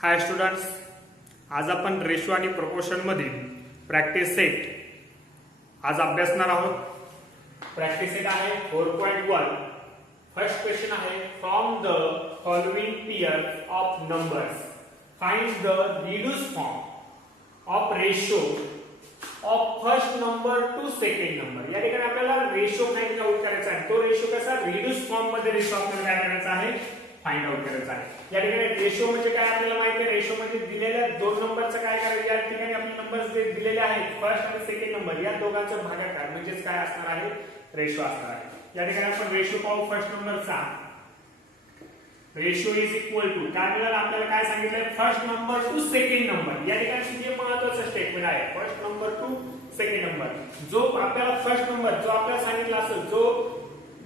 हाय students, आज आपण ratio आणि प्रपोर्शन मधील प्रॅक्टिस सेट आज अभ्यासणार आहोत। प्रॅक्टिस सेट आहे 4.1। फर्स्ट क्वेश्चन आहे, from the following pairs of numbers find the reduce form of ratio of first number two second number. या ठिकाणी आपल्याला रेशो फाइंड आउट करायचा आहे। तो रेशो कसा रिड्यूस फॉर्म मध्ये रेशो आपल्याला काय करायचा आहे, फाइंड आउट करायचा आहे। या ठिकाणी रेशो म्हणजे काय आपल्याला माहिती आहे, रेशो म्हणजे दिलेल्या दोन नंबरचं काय करायचं। या ठिकाणी आपले नंबर्स जे दिलेले आहेत फर्स्ट आणि सेकंड नंबर या दोघांचा भागाकार म्हणजेच काय असणार आहे, रेशो असणार आहे। या ठिकाणी आपण रेशो पाहू फर्स्ट नंबरचा। रेशो इज इक्वल टू काय मिळालं आपल्याला, काय सांगितलंय, first number two second number. या ठिकाणी जे महत्त्वाचं स्टेटमेंट आहे, first number two second number. जो आपल्याला फर्स्ट नंबर जो आपल्याला सांगितला असेल, जो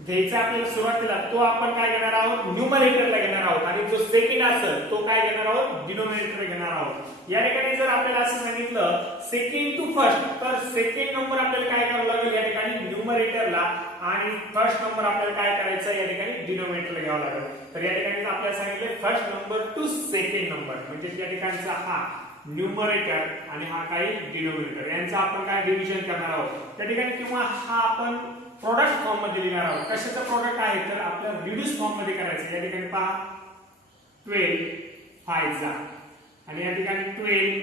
घ्यायचा आपल्याला सुरुवातीला, तो आपण काय घेणार आहोत, न्यूमरेटरला घेणार आहोत, आणि जो सेकंड असेल तो काय घेणार आहोत, डिनोमिनेटर घेणार आहोत। या ठिकाणी जर आपल्याला असं सांगितलं सेकंड टू फर्स्ट, तर सेकंड नंबर आपल्याला काय करावं लागेल, या ठिकाणी न्यूमरेटरला, आणि फर्स्ट नंबर आपल्याला काय करायचं, या ठिकाणी डिनोमिनेटरला घ्यावं लागेल। तर या ठिकाणी आपल्याला सांगितलं first number two second number, म्हणजे या ठिकाणचा हा न्यूमरेटर आणि हा काही डिनोमिनेटर यांचा आपण काय डिव्हिजन करणार आहोत त्या ठिकाणी, किंवा हा आपण प्रोडक्ट फॉर्म मध्ये लिहिणार आहोत। कशाचा प्रोडक्ट आहे, तर आपल्याला रिड्यूस फॉर्म मध्ये करायचं। या ठिकाणी पहा 12 5 चा, आणि या ठिकाणी 12,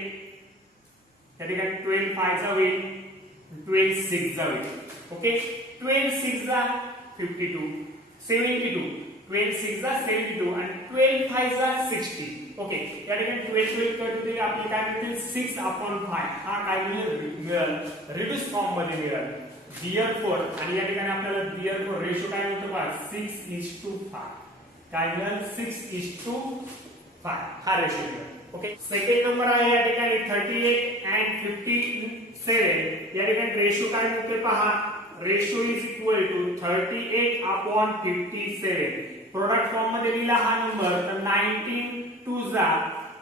या ठिकाणी 12 5 चा होईल, 12 6 चा होईल। ओके, 12 6 चा 52 72, 12 6 चा 72 आणि 12 5 चा 60। ओके, या ठिकाणी 12 कट होतील, आपल्याला काय मिळतील 6/5। हा काय मिळेल, रिड्यूस फॉर्म मध्ये मिळेल। therefore, आणि या ठिकाणी आपल्याला therefore रेशो काय मिळतो पहा 6:5। काय मिळेल 6:5 हा रेशो मिळेल। ओके, सेकंड नंबर आहे या ठिकाणी 38 and 57। या ठिकाणी रेशो काय मिळते पहा, ratio is equal to 38/57। Product form मध्ये लिहिला हा नंबर, तर 19 2 जा,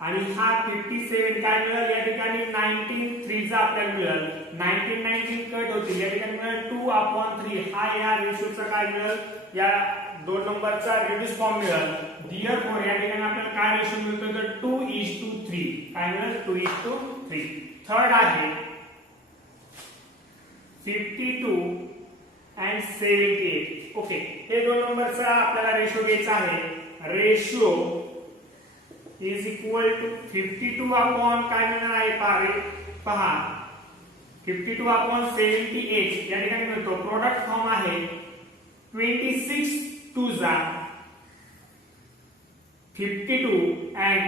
आणि हा 57 काय मिळेल, या ठिकाणी 19 3 चा आपल्याला मिळेल, 19 कट होतील, या ठिकाणी मिळेल 2/3। हा या रेशोचा काय मिळेल, या दोन नंबरचा रिड्यूस फॉर्म मिळेल। therefore या ठिकाणी आपल्याला काय रेशो मिळतो, तर 2:3 काय मिळेल, 2:3। थर्ड आहे 52 and 78। ओके, हे दोन नंबरचा आपल्याला रेशो घ्यायचा आहे। Ratio is equal to 52 upon काय मिळणार आहे पहा 52/78। या ठिकाणी मिळतो प्रोडक्ट फॉर्म आहे 26 2 जा 52 and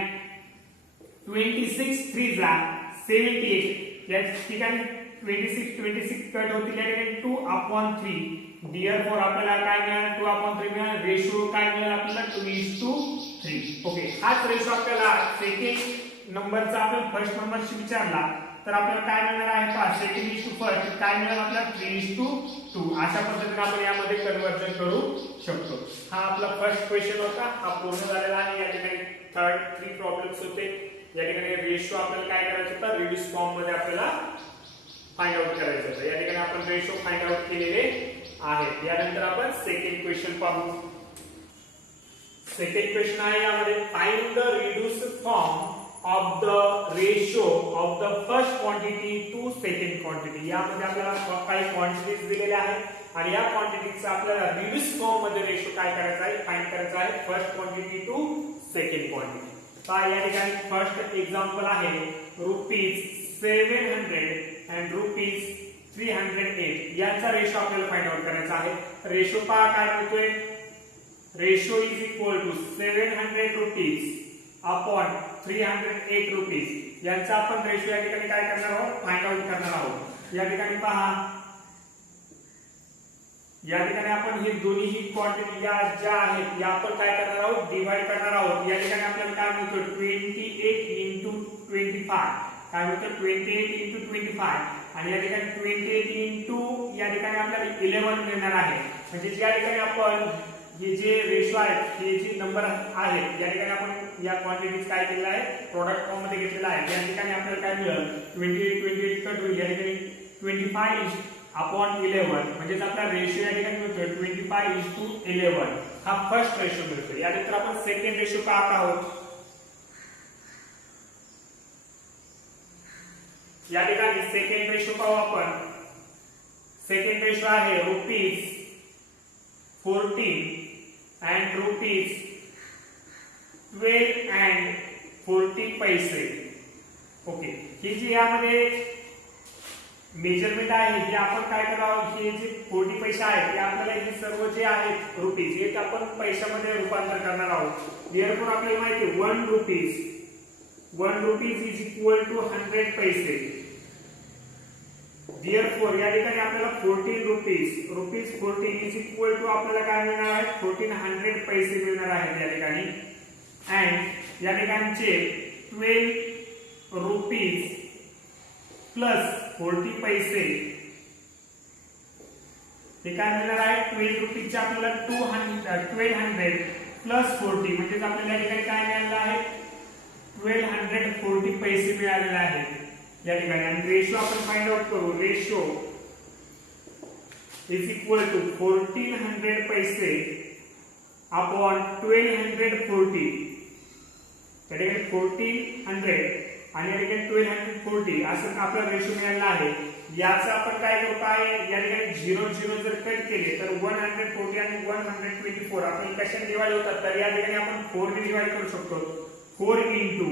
26 3 जा 78। या ठिकाणी 26 कट होतील, या ठिकाणी 2/3। therefore आपल्याला काय मिळालं, 2/3 मिळालं। रेशो काय मिळालं आपल्याला 2:3। ओके, हाच रेशो आपल्याला सेकंड नंबरचा आपण फर्स्ट नंबरशी विचारला, तर आपल्याला काय मिळणार आहे पहा, सेकंड इज टू फर्स्ट काय मिळेल आपल्याला 3:2। अशा पद्धतीने आपण यामध्ये कन्वर्जन करू शकतो। हा आपला फर्स्ट क्वेश्चन होता, हा पूर्ण झालेला आहे। या ठिकाणी थर्ड 3 प्रॉब्लेम्स होते। या ठिकाणी रेशो आपल्याला काय करायचं होता, रिड्यूस फॉर्म मध्ये आपल्याला फाइंड आउट करायचं होतं। या ठिकाणी आपण रेशो फाइंड आउट केलेले आहेत। यानंतर आपण सेकंड क्वेश्चन पाहू। सेकंड क्वेश्चन आहे यामध्ये, find the reduce form of the ratio of the first quantity to second quantity. यामध्ये आपल्याला काही क्वांटिटीज दिलेल्या आहेत, आणि या क्वांटिटीचा आपल्याला रिड्यूस फॉर्म मध्ये रेशो काय करायचा आहे, फाइंड करायचा आहे, first quantity to second quantity. तर या ठिकाणी फर्स्ट एक्झाम्पल आहे ₹700 and ₹308 यांचा रेशो आपल्याला फाइंड आउट करायचा आहे। रेशो पहा काय मिळतोय, ratio is equal to 700 rupees upon 308 rupees यांचा आपण रेशो या ठिकाणी काय करणार आहोत, फाइंड आउट करणार आहोत। या ठिकाणी पहा, या ठिकाणी आपण ही दोन्ही क्वांटिटी या ज्या आहेत या आपण काय करणार आहोत, डिवाइड करणार आहोत। या ठिकाणी आपल्याला काय मिळतो 28 × 25 काय मिळतं, 28 × 25, आणि या ठिकाणी 28 या ठिकाणी आपल्याला 11 मिळणार आहे। म्हणजे या ठिकाणी आपण हे जे रेशो आहेत, हे जे नंबर आहेत, या ठिकाणी आपण या क्वांटिटीज काय केलेला आहे, प्रोडक्ट फॉर्म मध्ये घेतलेला आहे। या ठिकाणी आपल्याला काय मिळेल, 28 कट होईल, या ठिकाणी 25/11 म्हणजे आपला रेशो या ठिकाणी मिळतो 25:11। हा फर्स्ट रेशो मिळतो। यानंतर आपण सेकंड रेशो पाहत आहोत। या ठिकाणी सेकंड रेशो पाहू आपण. सेकंड रेशो आहे ₹14 and ₹12 and 40 पैसे. ओके, ही जी यामध्ये मेजरमेंट आहे हे आपण काय करावं, हे जे 40 पैसे आहेत ते आपल्याला हे सर्व जे आहेत रुपीज हे आपण पैशामध्ये रूपांतर करणार आहोत. देअरफॉर आपल्याला माहिती आहे 1 रुपीज इज इक्वल टू 100 पैसे. देअरफॉर या ठिकाणी आपल्याला 14 रुपीज 14 इज इक्वल टू आपल्याला काय मिळणार आहे 1400 पैसे मिळणार आहेत या ठिकाणी. अँड या ठिकाणचे 12 रुपीज प्लस 40 पैसे हे काय मिळणार आहे 12 रुपीजचे आपल्याला 1200 प्लस 40 म्हणजे आपल्याला या ठिकाणी काय मिळालं आहे 1240 पैसे मिळालेले आहेत या ठिकाणी. आणि रेशो आपण फाइंड आउट करू. रेशो इज इक्वल टू 1400 पैसे अपॉन 1240. या ठिकाणी 1400 आणि या ठिकाणी 1240 असं आपला रेशो मिळाला आहे. याचं आपण काय करू आहे या ठिकाणी 0 जर कट केले तर 140 आणि 124 आपण कशाने डिवाइड होतात तर या ठिकाणी आपण 4 ने डिवाइड करू शकतो. 4 into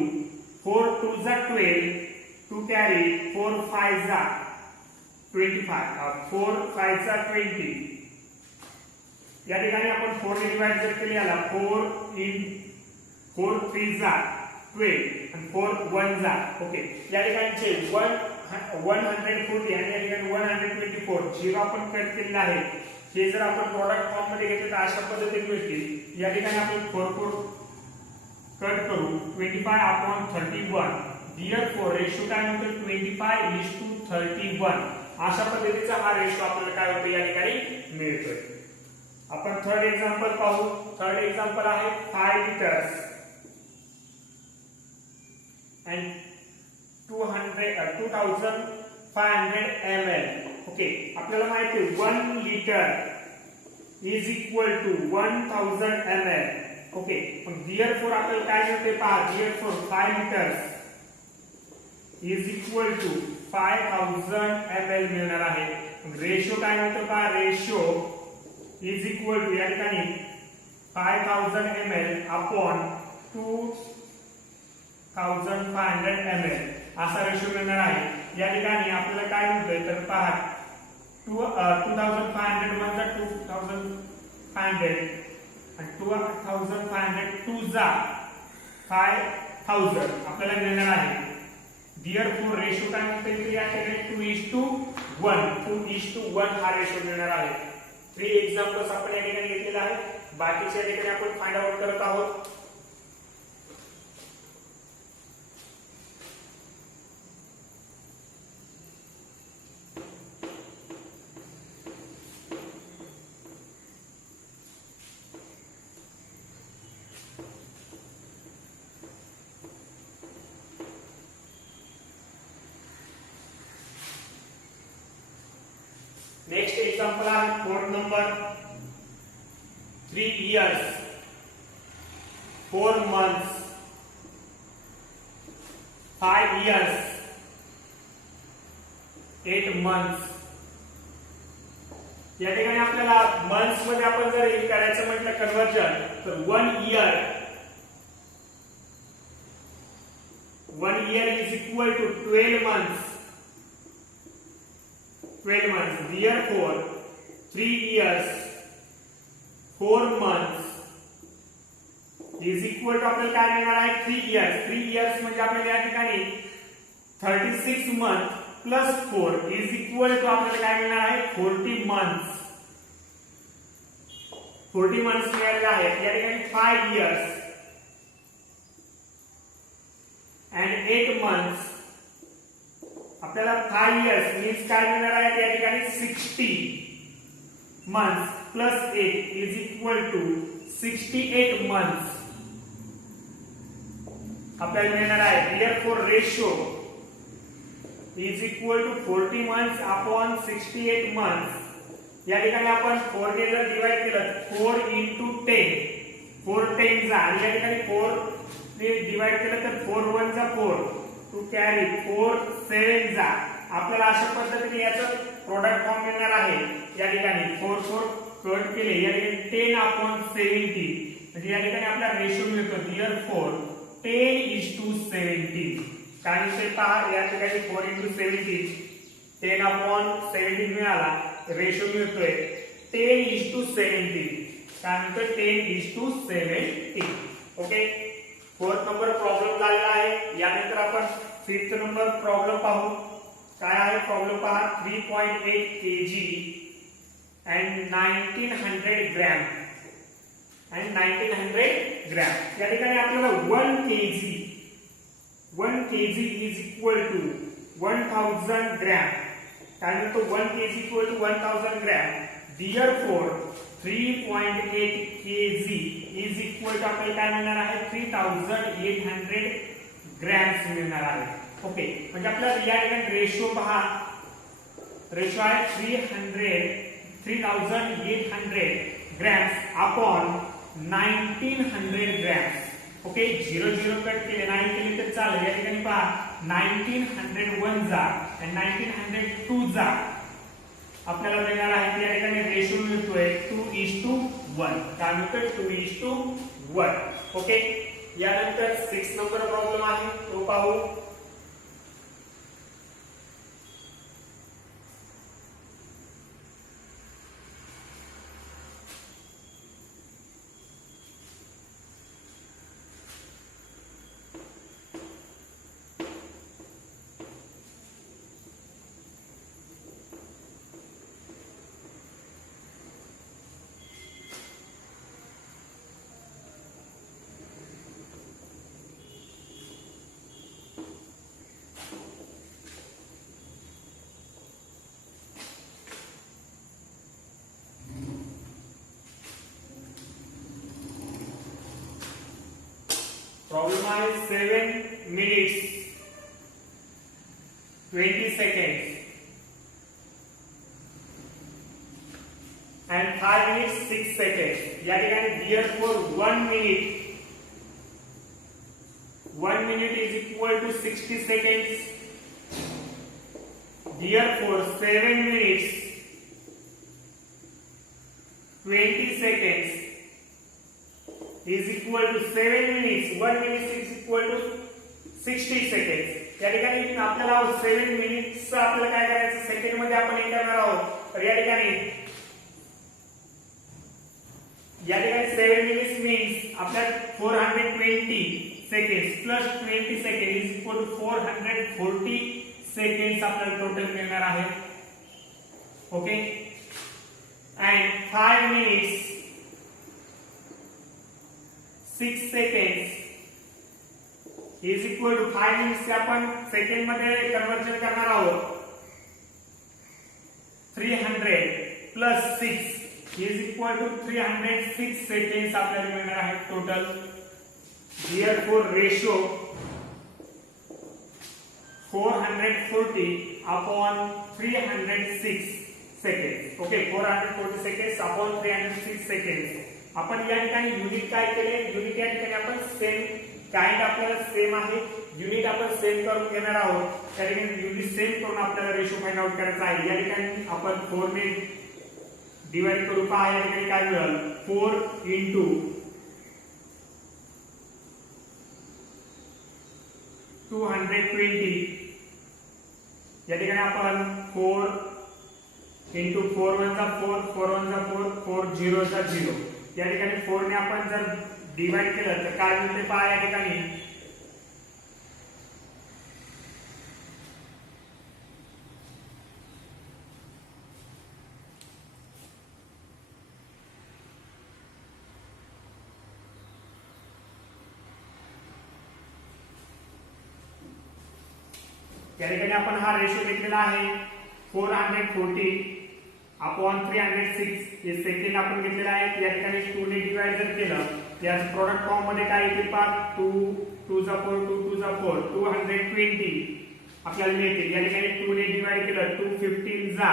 4 2 जा 12 2 कॅरी 4 5 जा 25 4 5 जा 20. या ठिकाणी आपण 4 ने डिवाइड जर केले याला 4 in 4 3 जा 12 आणि 4 1 जा. ओके, या ठिकाणचे 140 आणि या ठिकाणी 124 0 आपण कट केलेले आहे. हे जर आपण प्रोडक्ट फॉर्म मध्ये घेतले तर अशा पद्धतीने मिळतील. या ठिकाणी आपण 4 कट करू 25 अपॉन 31. देअरफॉर रेशो काय होतो 25:31. अशा पद्धतीचा हा रेशो आपल्याला काय होतो या ठिकाणी मिळतोय. आपण थर्ड एक्झाम्पल पाहू. थर्ड एक्झाम्पल आहे 5 लिटर्स and 2500 ml. ओके, आपल्याला माहिती आहे 1 litre is equal to 1000 ml. Okay, पण देअरफॉर आपल्याला काय मिळते पहा. Therefore 5 litres is equal to 5000 ml मिळणार आहे. रेशो काय मिळतो पहा. रेशो इज इक्वल टू या ठिकाणी 5000 ml अपॉन 2500 ml असा रेशो मिळणार आहे. या ठिकाणी आपल्याला काय मिळतंय तर पहा 2500 वजा 2500 आणि 2500 2 जा 5000 आपल्याला मिळणार आहे. देअरफॉर रेशो काय मिळतोय या ठिकाणी 2:1 हा रेशो मिळणार आहे. 3 एक्झाम्पल्स आपण या ठिकाणी घेतलेले आहेत. बाकीच्या ठिकाणी आपण फाइंड आउट करत आहोत. नेक्स्ट एग्जांपल आहे 4th number 3 years 4 months 5 years 8 months. या ठिकाणी आपल्याला मंथ्स मध्ये आपण जर हे करायचं म्हटलं कन्वर्जन तर 1 year is equal to 12 months. 12 months. Therefore, 3 years, 4 months is equal to आपल्याला काय मिळणार आहे 3 years. 3 years म्हणजे आपल्याला या ठिकाणी 36 months plus 4 is equal to आपल्याला काय मिळणार आहे 40 months. 40 months मिळालेले आहेत. या ठिकाणी 5 years and 8 months आपल्याला 5 years मीन्स काय मिळणार आहे या ठिकाणी 60 months plus 8 is equal to 68 months आपल्याला मिळणार आहे. Therefore ratio is equal to 40 months upon 68 months. या ठिकाणी आपण 4 ने जर डिवाइड केलं 4 into 10 4 10 जा आणि या ठिकाणी 4 ने डिवाइड केलं तर 4 1 जा 4 टू कॅरी 4 7 जा आपल्याला अशा पद्धतीने याचं प्रोडक्ट फॉर्म मिळणार आहे या ठिकाणी 4 4 कट केले या ठिकाणी 10/70 म्हणजे या ठिकाणी आपला रेशो मिळतो therefore 10:70 कारण ते पहा या ठिकाणी 4:70 10/70 मिळाला रेशो मिळतोय 10:70 काय म्हणतो 10:70 ओके फोर्थ नंबर प्रॉब्लेम झालेला आहे यानंतर आपण फिफ्थ नंबर प्रॉब्लेम पाहू काय आहे प्रॉब्लेम पहा 3.8 kg and 1900 gram and 1900 gram या ठिकाणी आपल्याला 1 kg is equal to 1000 gram काय म्हणतो 1 kg equal to 1000 gram therefore 3.8 kg is equal to आपल्याला काय मिळणार आहे 3800 ग्रॅम्स मिळणार आहे ओके म्हणजे आपल्याला या ठिकाणी रेशो पहा रेशो आहे 3800 grams upon 1900 grams okay 0 0 cut केले नाही केले तर चालेल या ठिकाणी पहा 1901 जा आणि 1902 जा आपल्याला मिळणार आहे या ठिकाणी रेशो मिळतोय 2:1 काय म्हणतो 2:1 ओके यानंतर 6 नंबर प्रॉब्लेम आहे तो पाहू Problem is 7 minutes 20 seconds and 5 minutes 6 seconds. या ठिकाणी therefore 1 minute is equal to 60 seconds. Therefore 7 minutes 20 seconds is equal to 7 minutes 1 minute is equal to 60 seconds या ठिकाणी आपल्याला 7 मिनिट्स आपल्याला काय करायचं सेकंड मध्ये आपण हे करणार आहोत तर या ठिकाणी 7 मिनिट्स मीन्स आपल्याला 420 seconds plus 20 second is equal to 440 seconds आपल्याला टोटल मिळणार आहे okay and 5 minutes 6 seconds is equal to 5 minutes चे आपण सेकंड मध्ये कन्वर्जन करणार आहोत 300 plus 6 is equal to 306 seconds आपल्याला मिळणार आहे total therefore ratio 440 upon 306 seconds okay 440 seconds upon 306 seconds आपण या ठिकाणी युनिट काय केले युनिट या ठिकाणी आपण सेम काइंड आपल्याला सेम आहे युनिट आपण सेम करून घेणार आहोत त्या ठिकाणी युनिट सेम करून आपल्याला रेशो फाइंड आउट करायचा आहे या ठिकाणी आपण 4 ने डिवाइड करू पहा या ठिकाणी काय मिळेल 4 into 220 या ठिकाणी आपण 4 into 4 1 चा 4 4 1 चा 4 4 0 चा 0 या ठिकाणी 4 ने आपण जर डिवाइड केलं तर काय मिळते पहा या ठिकाणी आपण हा रेशो घेतलेला आहे 440 अपॉन 306 हे सेकंड आपण घेतलेला आहे या ठिकाणी 2 ने डिवाइड जर केलं याच प्रोडक्ट फॉर्म मध्ये काय येते पहा 2 2 चा 4 2 2 चा 4 220 आपल्याला मिळते या ठिकाणी 2 ने डिवाइड केलं 2 15 जा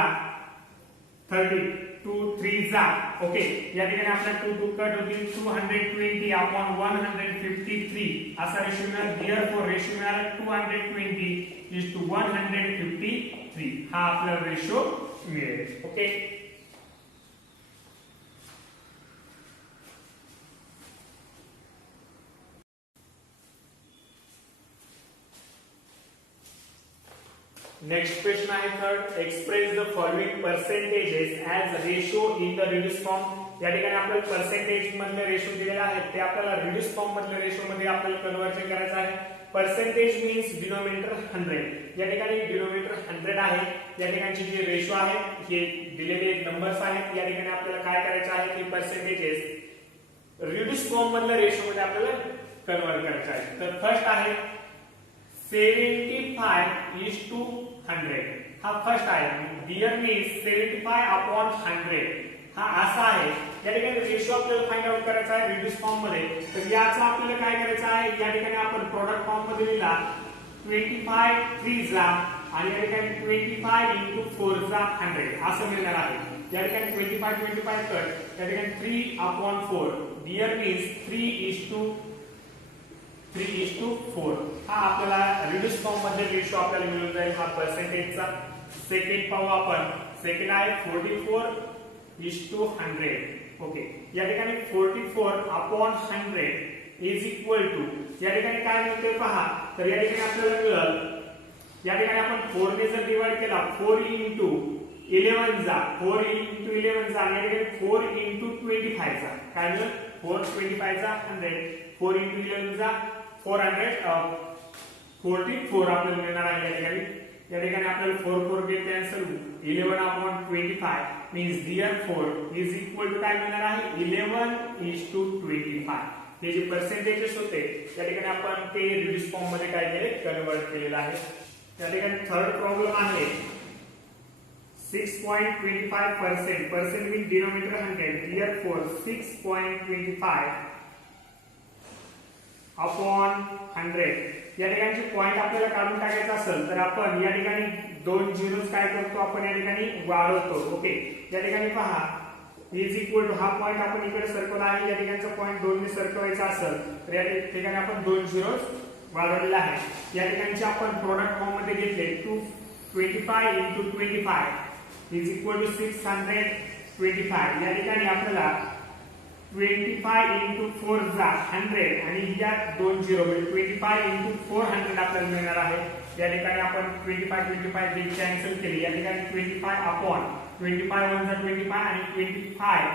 30 2 3 जा ओके या ठिकाणी आपला 2 2 कट होतील 220 upon 153 असा रेशो मिळाला therefore रेशो मिळाला 220 is to 153 हा आपला रेशो मिळेल ओके नेक्स्ट क्वेश्चन आहे third express the following percentages as ratio in the reduce form या ठिकाणी आपल्याला पर्सेंटेज मधले रेशो दिलेले आहेत ते आपल्याला रिड्यूस फॉर्म मधले रेशो मध्ये आपल्याला कन्वर्जन करायचं आहे पर्सेंटेज मीन्स डिनोमिनेटर 100 या ठिकाणी डिनोमिनेटर 100 आहे या ठिकाणची जी रेशो आहे हे दिलेले नंबर्स आहेत या ठिकाणी आपल्याला काय करायचं आहे की पर्सेंटेजेस रिड्यूस फॉर्म मधल्या रेशो मध्ये आपल्याला कन्वर्ट करायचं आहे तर फर्स्ट आहे 75 is to 100 हा फर्स्ट आहे डियर मीन्स 75 upon 100 हा असा आहे या ठिकाणी रेशो आपल्याला फाइंड आउट करायचा आहे रिड्यूस फॉर्म मध्ये तर याचा आपल्याला काय करायचं आहे या ठिकाणी आपण प्रोडक्ट फॉर्म मध्ये लिहिला 25 3 ला आणि या ठिकाणी 25 into 4 चा 100 असं मिळणार आहे या ठिकाणी 25 25 कट या ठिकाणी 3 upon 4 dear means 3 is to 4 हा आपल्याला रिड्यूस फॉर्म मध्ये रेशो आपल्याला मिळून जाईल हा पर्सेंटेजचा सेकंड पाहू आपण सेकंड आहे 44 is to 100 ओके या ठिकाणी 44 upon 100 is equal to या ठिकाणी काय मिळते पहा तर या ठिकाणी आपल्याला मिळेल या ठिकाणी आपण 4 ने जर डिवाइड केला 4 into 11 जा 4 into 11 जा आणि या ठिकाणी 4 into 25 जा काय मिळेल 4 25 जा 100 4 into 11 जा 444 आपल्याला मिळणार आहे या ठिकाणी आपल्याला 4 4 get cancel 11 upon 25 means therefore is equal to काय मिळणार आहे 11 is to 25 हे जे पर्सेंटेजेस होते या ठिकाणी आपण ते रिड्यूस फॉर्म मध्ये काय केले कन्वर्ट केलेलं आहे या ठिकाणी थर्ड प्रॉब्लेम आहे 6.25% पर्सेंट मीन डिनोमिनेटर 100 therefore 6.25 अपॉन 100 या ठिकाणी पॉइंट आपल्याला काढून टाकायचा असेल तर आपण या ठिकाणी दोन झिरोज काय करतो आपण या ठिकाणी वाढवतो ओके या ठिकाणी पहा इज इक्वल टू हा पॉइंट आपण इकडे सर्कल आहे या ठिकाणचा पॉइंट 2 ने सर्कवायचा असेल तर या ठिकाणी आपण दोन झिरोज वाढवलेला आहे या ठिकाणचे आपण प्रोडक्ट फॉर्म मध्ये घेतले 225 into 25 इज इक्वल टू 625 या ठिकाणी आपल्याला 25 into 4 जा 100 आणि या दोन झिरो म्हणजे 25 into 400 आपल्याला मिळणार आहे या ठिकाणी आपण 25 25 जे कॅन्सल केली या ठिकाणी 25 upon 25 1 जा 25 आणि 25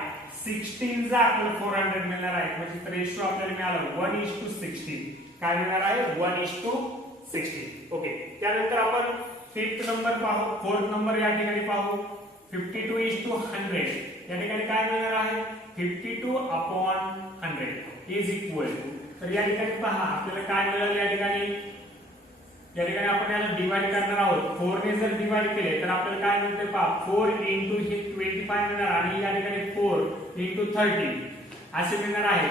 16 जा आपल्याला 400 मिळणार आहे म्हणजे रेशो आपल्याला मिळाला 1:16 काय मिळणार आहे 1:16 ओके त्यानंतर आपण फिफ्थ नंबर पाहू फोर्थ नंबर या ठिकाणी पाहू 52 is to 100 या ठिकाणी काय मिळणार आहे 52 upon 100 is equal to तर या ठिकाणी पहा आपल्याला काय मिळालं या ठिकाणी आपण याला डिवाइड करणार आहोत 4 ने जर डिवाइड केले तर आपल्याला काय मिळते पहा 4 into हे 25 मिळणार आणि या ठिकाणी 4 into 30 असे मिळणार आहे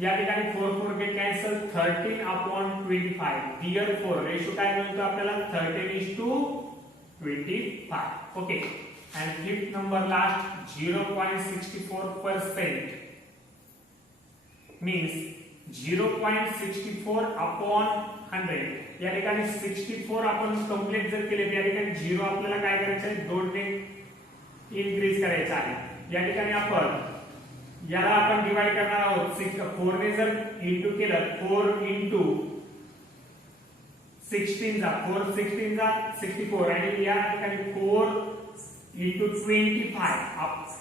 या ठिकाणी 4 4 get cancel 13 upon 25 therefore ratio काय मिळतो आपल्याला 13:25 okay and fifth number last 0.64% means 0.64 upon 100 या ठिकाणी 64 आपण कंप्लीट जर केले या ठिकाणी 0 आपल्याला काय करायचं आहे 2 ने इन्क्रीज करायचं आहे या ठिकाणी आपण याला आपण डिवाइड करणार आहोत 4 ने जर इंटू केलं 4 into 16 जा 4 16 जा 64 आणि या ठिकाणी 4 into 25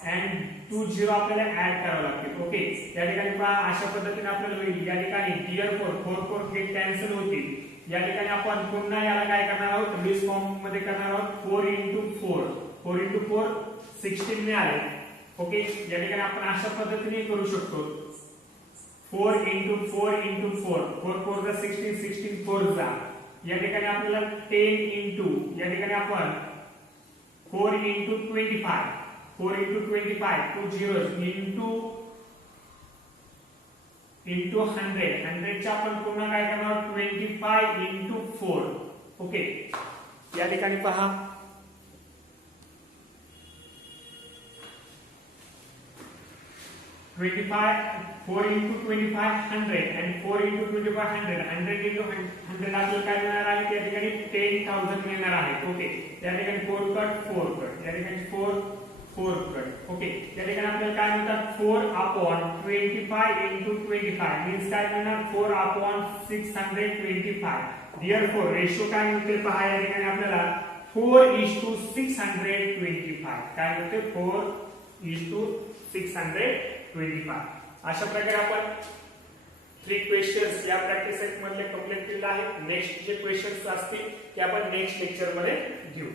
and 2 0 आपल्याला ऍड करावं लागतील ओके या ठिकाणी पहा अशा पद्धतीने आपल्याला होईल या ठिकाणी डियर 4 4 गेट कॅन्सल होतील या ठिकाणी आपण पुन्हा याला काय करणार आहोत रिड्यूस फॉर्म मध्ये करणार आहोत 4 into 4 into 4 16 मिळाले ओके या ठिकाणी आपण अशा पद्धतीने करू शकतो 4 into 4 into 4 4 4 जा 16 16 4 जा या ठिकाणी आपल्याला 10 into या ठिकाणी आपण 4 into 25 4 into 25 2 zeros into 100 च्या आपण पुन्हा काय करणार 25 into 4 ओके या ठिकाणी पहा 25, 4 into 25 100 and 4 into 25 100, 100 into 100 आपल्याला काय मिळणार आहे त्या ठिकाणी 10,000 मिळणार आहे. ओके, त्या ठिकाणी 4 कट, या ठिकाणी 4 कट. ओके, त्या ठिकाणी आपल्याला काय म्हणतात 4 upon 25 into 25 मीन्स काय मिळणार 4 upon 625. Therefore रेशो काय मिळते पहा या ठिकाणी आपल्याला 4:625. काय मिळते 4:625. अशा प्रकारे आपण 3 क्वेश्चन्स या प्रॅक्टिस सेट मधले कंप्लीट केले आहेत. नेक्स्ट जे क्वेश्चन्स असतील ते आपण नेक्स्ट लेक्चर मध्ये घेऊ.